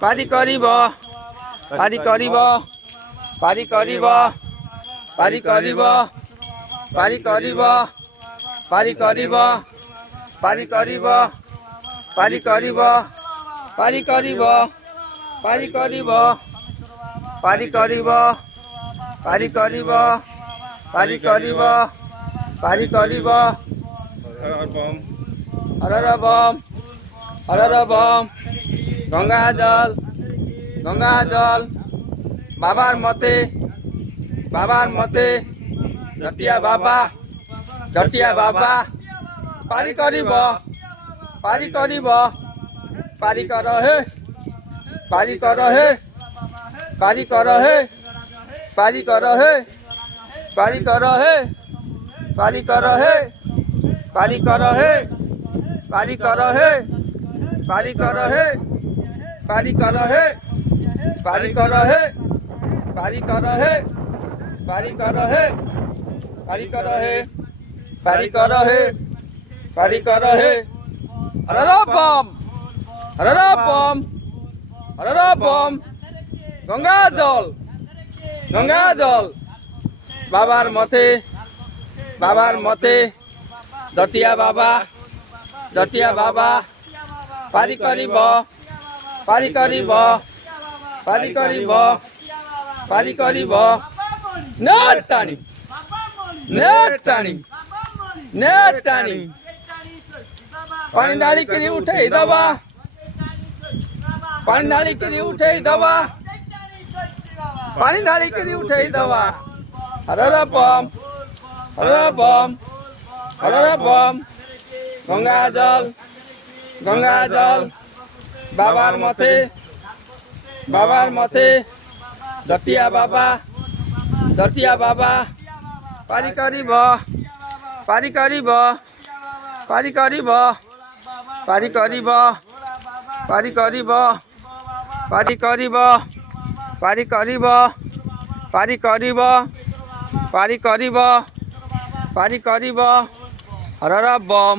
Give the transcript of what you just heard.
পারি করিব পারি করিব পারি করিব পারি করিব পারি করিব পারি করিব পারি করিব পারি করিব পারি করিব পারি করিব পারি করিব পারি করিব পারি করিব পারি করিব হরর বম হরর বম গঙ্গা জল বাবার মতে জটিয়া বাবা পারি করিব পারি করিব পারি কর হে পারি কর হে পারি কর হে পারি কর হে পারি কর হে পারি কর হে পারি কর হে পারি কর হে পারি কর হে পারি কর হে পারি কর হে পারি কর হে পারি কর হে পারি কর হে পারি কর হে পারি কর হে হরর বম হরর বম হরর বম গঙ্গা জল বাবার মতে জটিয়া বাবা পারি করিব পারি করিব পারি করিব পারি করিব নেট টানি নেট টানি নেট টানি পানি ঢালি করে উঠেই দেবা পানি ঢালি করে উঠেই দেবা পানি ঢালি করে উঠেই দেবা হরর বম হরর বম হরর বম গঙ্গা জল বাবার মতে জটিয়া বাবা পারি করিব পারি করিব পারি করিব পারি করিব পারি করিব পারি করিব পারি করিব পারি করিব পারি করিব পারি করিব হরর বম